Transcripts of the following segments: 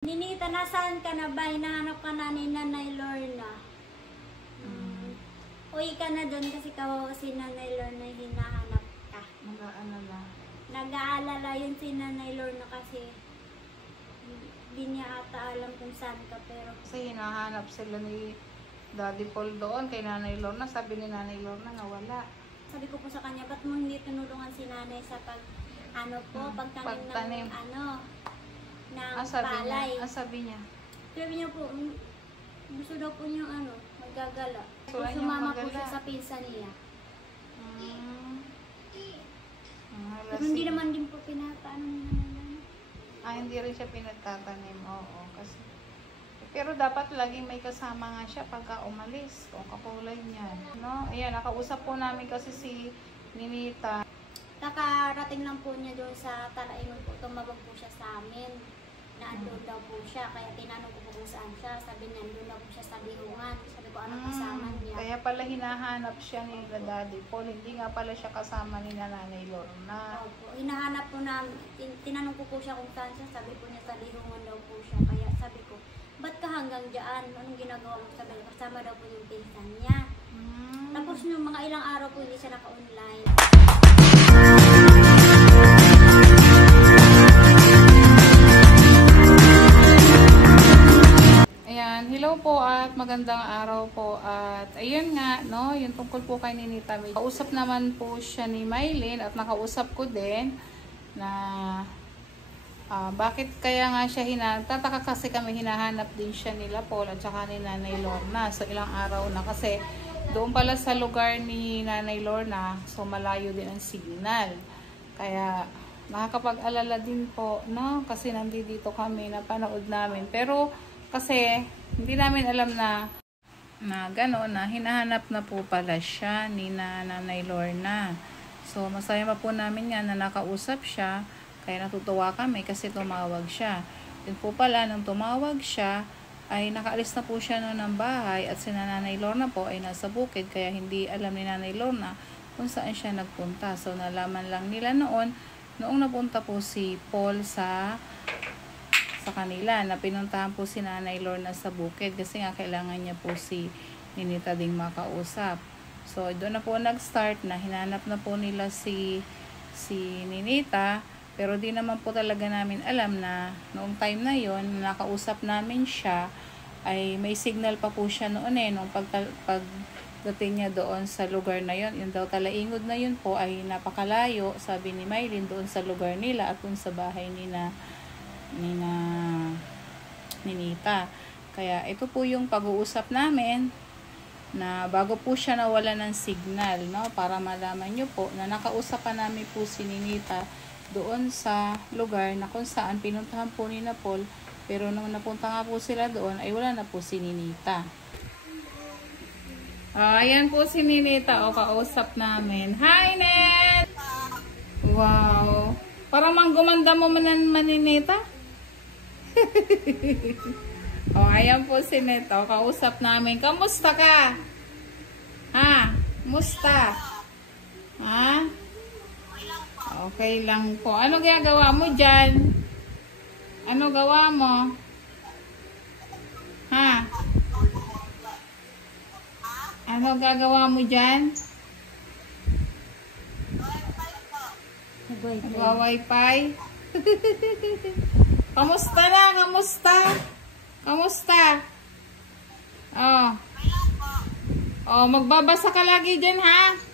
Ninita, nasaan ka na ba? Hinahanap ka na ni Nanay Lorna. Uwi ka na doon kasi kawawa si Nanay Lorna, hinahanap ka. Nag-aalala. Nag-aalala yun si Nanay Lorna kasi hindi niya ata alam kung saan ka, pero Kasi hinahanap sila ni Daddy Paul doon kay Nanay Lorna. Sabi ni Nanay Lorna nga wala. sabi ko po sa kanya, ba't mo hindi tinulungan si Nanay sa pagtanim ng ng palay. Sabi niya? Sabi niya po, gusto daw po niya maggagala. So, sumama po siya sa pinsan niya. Pero hindi naman din po pinapaano ni Nanay. Hindi rin siya pinagtatanim. Oo, kasi pero dapat laging may kasama nga siya pagka umalis. O kakulay niya. No? Ayan, nakausap po namin kasi si Ninita. Nakarating lang po niya doon sa Talaingon po. Tumawag po siya sa amin. Na andun daw po siya. Kaya tinanong ko po kung saan siya. Sabi niya, andun daw po siya sa Bihungan. Sabi ko, anong kasama niya? Kaya pala hinahanap siya ni Daddy Paul. Hindi nga pala siya kasama ni Nanay Lorna. Opo. Hinahanap po namin. Tinanong ko po siya kung saan siya. Sabi po niya, sa Bihungan daw po siya. Kaya sabi ko, ba't ka hanggang dyan? Anong ginagawa mo? Sabi ko, kasama daw po yung pinsan niya. Tapos yung mga ilang araw po hindi siya naka-online. Ayan, hello po at magandang araw po. At ayun nga, no, yung tungkol po kay Ninita. Kausap naman po siya ni Mylene at nakausap ko din na bakit kaya nga siya tataka kasi kami hinahanap din siya nila Paul at saka ni Nanay Lorna. So ilang araw na kasi doon pala sa lugar ni Nanay Lorna, so malayo din ang signal. Kaya nakakapag-alala din po, no? Kasi nandito kami, napanood namin. Pero kasi hindi namin alam na gano'n na hinahanap na po pala siya ni Nanay Lorna. So masaya pa po namin nga na nakausap siya. Kaya natutuwa kami kasi tumawag siya. Yun po pala, nung tumawag siya, ay nakaalis na po siya noon ng bahay at si Nanay Lorna po ay nasa bukid. Kaya hindi alam ni Nanay Lorna kung saan siya nagpunta. So nalaman lang nila noong napunta po si Paul sa kanila, na pinuntahan po si Nanay Lorna sa bukid kasi nga kailangan niya po si Ninita ding makausap. So doon na po nag-start na hinanap na po nila si Ninita. Pero di naman po talaga namin alam na noong time na yon nakausap namin siya, ay may signal pa po siya noon nung pagdating niya doon sa lugar na yon. Yung daw Talaingod na yun po ay napakalayo, sabi ni Mylene, doon sa lugar nila at doon sa bahay ni Ninita. Kaya ito po yung pag-uusap namin na bago po siya nawala ng signal, no, para malaman nyo po na nakausap pa namin po si Ninita doon sa lugar na kung saan pinuntahan po ni Paul. Pero nung napunta nga po sila doon ay wala na po si Ninita. Ayan po si Ninita, kausap namin. Hi, Net! Wow! Parang gumanda mo man Ninita. Ayan po si Net, kausap namin. Kamusta ka? Ha? Musta? Ha? Okay lang po. Ano ginagawa mo dyan? Ano gawa mo? Ha? Ano gagawa mo dyan? Nagwa-wifi? Kamusta na? Kamusta? Kamusta? Magbabasa ka lagi dyan, ha?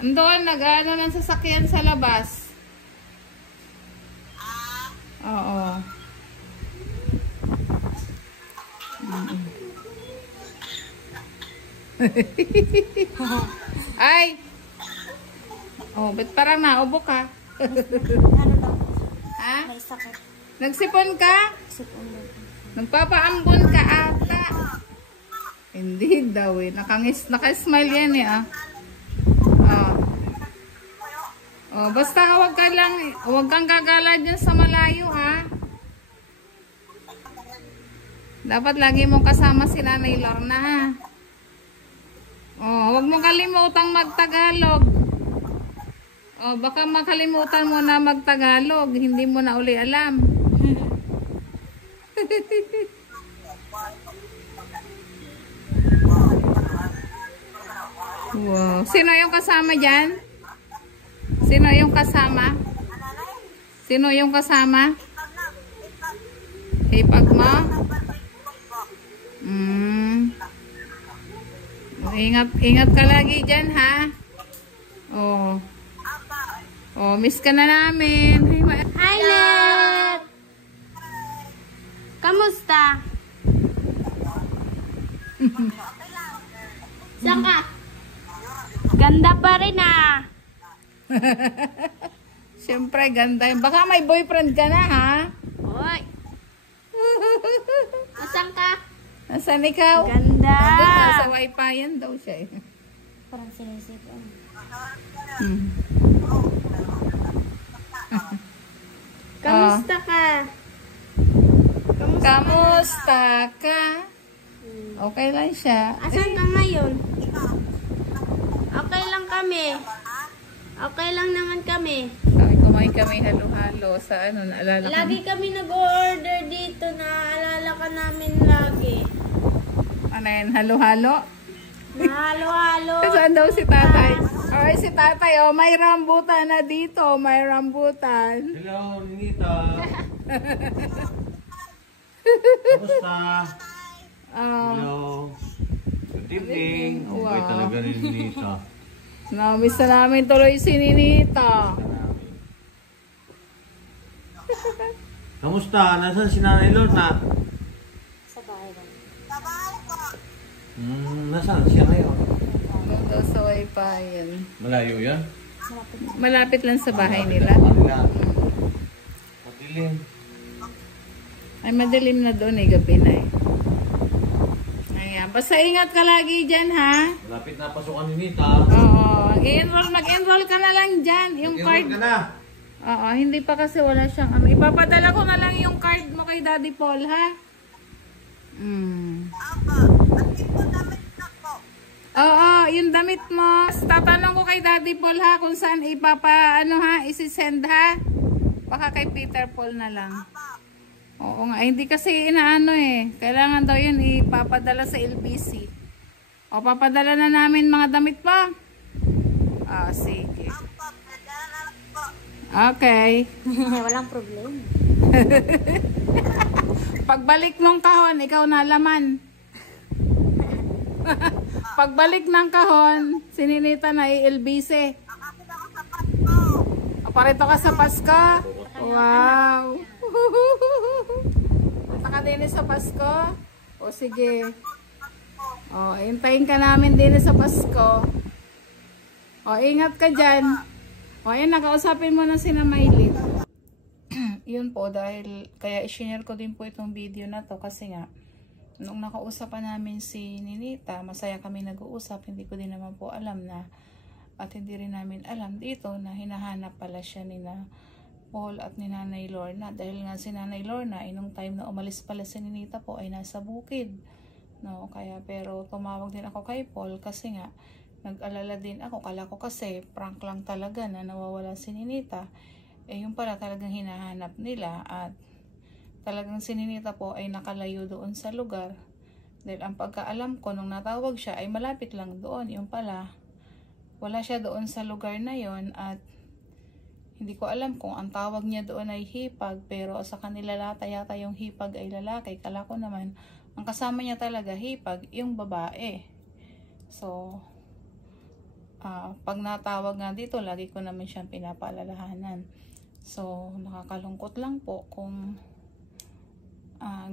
Andoon, nag-ano ng sasakyan sa labas. Oo. Ay! Ba't parang naubo ka? Ano daw? Ha? May sakit. Nagsipon ka? Sipon daw. Nagpapaambon ka ata. Hindi daw naka-smile yan basta huwag kang gagala dyan sa malayo, ha? Dapat lagi mong kasama si Nanay Lorna, ha? Huwag mong kalimutang magtagalog. Baka makalimutan mo na magtagalog, hindi mo na uli alam. Wow. Sino yung kasama dyan? Sino yung kasama? Sino yung kasama? Hipag mo? Ingat ka lagi dyan, ha? Oh. Oh, miss ka na namin. Hi, Net! Kamusta? Saan ka? Ganda pa rin, ah. Siyempre, ganda. Baka may boyfriend ka na, ha? Hoy! Saan ka? Nasaan ikaw? Ganda! Nandun, sa wifi yan daw siya. Parang sinisipon. Kamusta ka? Kamusta ka? Okay lang siya. Asan ka ngayon? Okay lang kami. Okay lang naman kami. Kumain kami halo-halo sa ano, naalala ko. Lagi kami nag-order dito. Naaalala ka namin lagi. Ano yan, halo-halo? Halo-halo. Saan daw si tatay? Ay, si tatay, oh, may rambutan na dito. May rambutan. Hello, Ninita. Kamusta? Hello. Good evening. Wow. Okay talaga ni Ninita. Namiss na namin tuloy si Ninita. Kamusta? Nasaan si Nanay Lorna? Sa bahay lang. Nasaan siya ngayon? Doon daw sa wifi yan. Malayo yan? Malapit lang sa bahay nila. Matilim. Ay, madilim na doon eh, gabi na eh. Ayan, basta ingat ka lagi dyan, ha? Malapit na pasukan ni Nita. Oo, mag-enroll ka na lang dyan. Yung card. Ka na. Oo, hindi pa kasi wala siyang ipapadala ko na lang yung card mo kay Daddy Paul, ha? Oo, yung damit mo. Tatanong ko kay Daddy Paul, ha, kung saan isi-send, ha? Baka kay Peter Paul na lang. Oo nga, hindi kasi inaano eh. Kailangan daw yun ipapadala sa LBC. O, papadala na namin mga damit pa. Ah, sige. Okay. Walang problema. Pagbalik ng kahon, ikaw na laman. Pagbalik ng kahon, sininita na i-LBC. O, parito ka sa Pasko? Wow. Punta ka din sa Pasko? O, sige. O, hintayin ka namin din sa Pasko. O, ingat ka dyan. O, ayan, nakausapin mo na si na Maylin. Yun po, dahil kaya i-share ko din po itong video na to kasi nga, nung nakausapan namin si Ninita, masaya kami nag-uusap, hindi ko din naman po alam na, at hindi rin namin alam dito na hinahanap pala siya ni na Paul at ni Nanay Lorna. Dahil nga si Nanay Lorna, nung time na umalis pala si Ninita po ay nasa bukid. No, kaya pero tumawag din ako kay Paul kasi nga, nag-alala din ako. Kala ko kasi prank lang talaga na nawawala si Ninita. Yung pala talagang hinahanap nila at talagang si Ninita po ay nakalayo doon sa lugar. Dahil ang pagkaalam ko nung natawag siya ay malapit lang doon. Yung pala, wala siya doon sa lugar na yon at hindi ko alam kung ang tawag niya doon ay hipag, pero sa kanila lata yata yung hipag ay lalaki. Kala ko naman, ang kasama niya talaga hipag, yung babae. So, pag natawag nga dito, lagi ko naman siyang pinapaalalahanan. So, nakakalungkot lang po kung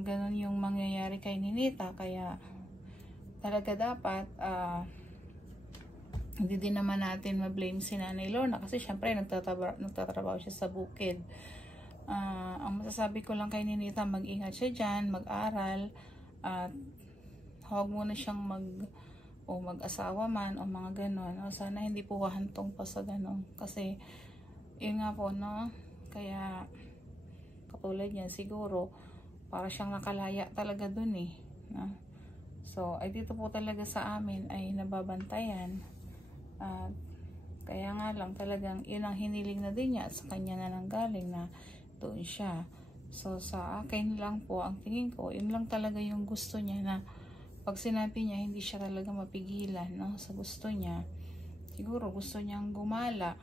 ganun yung mangyayari kay Ninita. Kaya, talaga dapat, hindi din naman natin ma-blame si Nanay Lorna kasi syempre nagtatrabaho siya sa bukid. Ang masasabi ko lang kay Ninita, mag-ingat siya dyan, mag-aral, at huwag muna siyang mag-asawa man o mga ganon. O sana hindi po hahantong pa sa ganon. Kasi, yun nga po, no? Kaya, katulad yan, siguro, para siyang nakalaya talaga dun eh. No? So, ay dito po talaga sa amin ay nababantayan. At kaya nga lang talagang yun ang hiniling na din niya at sa kanya na nanggaling na doon siya. So sa akin lang po, ang tingin ko, yun lang talaga yung gusto niya, na pag sinabi niya hindi siya talaga mapigilan, no, sa gusto niya. Siguro gusto niyang gumala.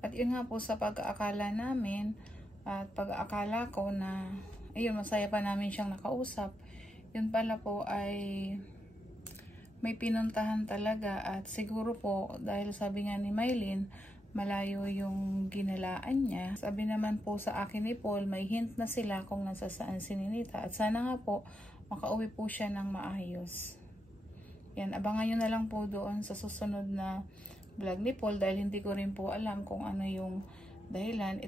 At yun nga po sa pag-aakala namin at pag-aakala ko na ayun, masaya pa namin siyang nakausap. Yun pala po ay may pinuntahan talaga, at siguro po dahil sabi nga ni Mylene, malayo yung ginalaan niya. Sabi naman po sa akin ni Paul, may hint na sila kung nasa saan si Ninita, at sana nga po makauwi po siya ng maayos. Yan, abangan nyo na lang po doon sa susunod na vlog ni Paul, dahil hindi ko rin po alam kung ano yung dahilan.